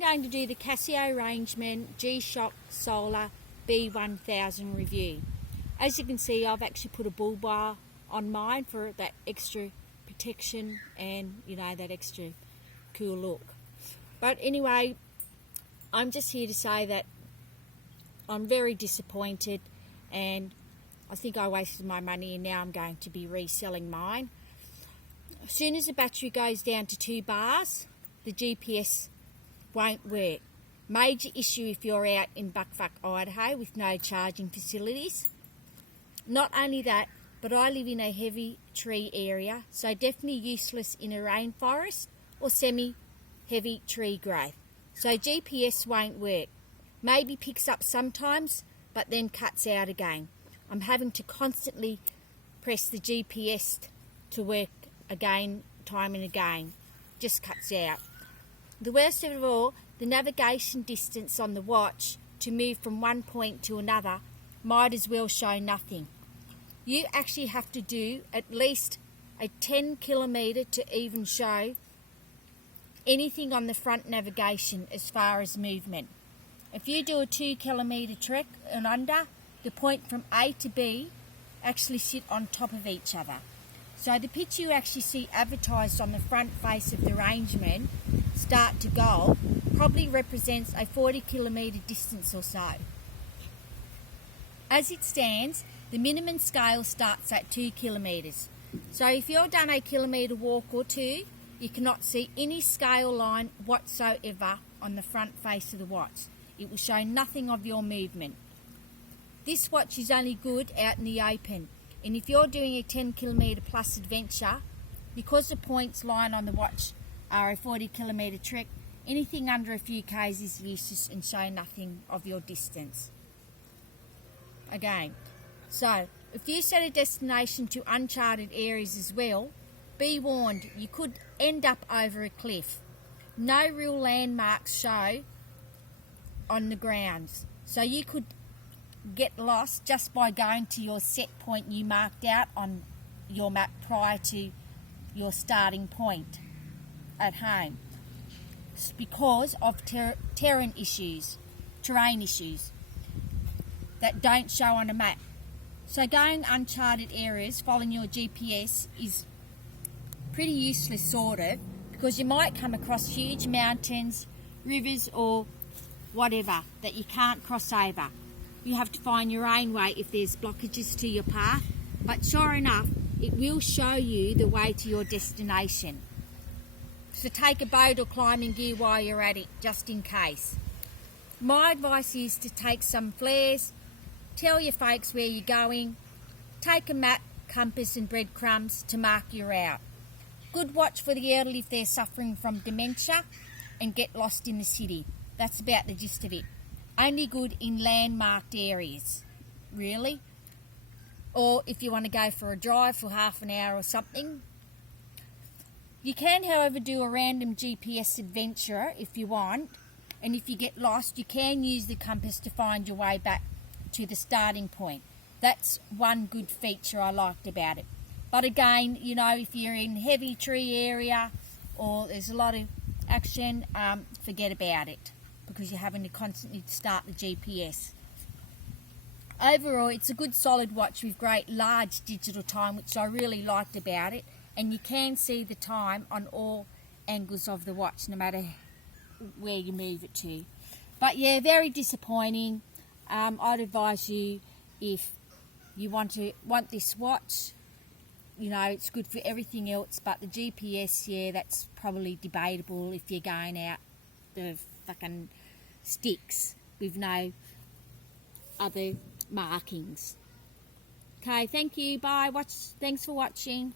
going to do the CASIO Rangeman G-SHOCK Solar B1000 review. As you can see, I've actually put a bull bar on mine for that extra protection and, you know, that extra cool look. But anyway, I'm just here to say that I'm very disappointed, and I think I wasted my money, and now I'm going to be reselling mine. As soon as the battery goes down to 2 bars, the GPS won't work. Major issue if you're out in Buckfuck, Idaho with no charging facilities. Not only that, but I live in a heavy tree area, so definitely useless in a rainforest or semi-heavy tree growth. So GPS won't work. Maybe picks up sometimes, but then cuts out again. I'm having to constantly press the GPS to work again, time and again. Just cuts out. The worst of it all, the navigation distance on the watch to move from one point to another might as well show nothing. You actually have to do at least a 10 kilometre to even show anything on the front navigation as far as movement. If you do a 2 kilometre trek and under, the point from A to B actually sit on top of each other. So the picture you actually see advertised on the front face of the Rangeman Start to goal probably represents a 40 kilometre distance or so. As it stands, the minimum scale starts at 2 kilometres. So if you're done a kilometre walk or two, you cannot see any scale line whatsoever on the front face of the watch. It will show nothing of your movement. This watch is only good out in the open, and if you're doing a 10 kilometre plus adventure, because the points line on the watch are a 40 kilometre trek, anything under a few k's is useless and show nothing of your distance. Again, so if you set a destination to uncharted areas as well, be warned, you could end up over a cliff. No real landmarks show on the grounds, so you could get lost just by going to your set point you marked out on your map prior to your starting point at home. It's because of terrain issues that don't show on a map. So going uncharted areas following your GPS is pretty useless sort of, because you might come across huge mountains, rivers or whatever that you can't cross over. You have to find your own way if there's blockages to your path, but sure enough, it will show you the way to your destination. So take a boat or climbing gear while you're at it, just in case. My advice is to take some flares, tell your folks where you're going, take a map, compass and breadcrumbs to mark your route. Good watch for the elderly if they're suffering from dementia and get lost in the city. That's about the gist of it. Only good in landmarked areas, really. Or if you want to go for a drive for half an hour or something. You can, however, do a random GPS adventure if you want. And if you get lost, you can use the compass to find your way back to the starting point. That's one good feature I liked about it. But again, you know, if you're in heavy tree area or there's a lot of action, forget about it, because you're having to constantly start the GPS. Overall, it's a good solid watch with great large digital time, which I really liked about it, and you can see the time on all angles of the watch, no matter where you move it to. But yeah, very disappointing. I'd advise you, if you want this watch, you know, it's good for everything else, but the GPS, yeah, that's probably debatable if you're going out the fucking sticks with no other markings. Okay, thank you, bye. Thanks for watching.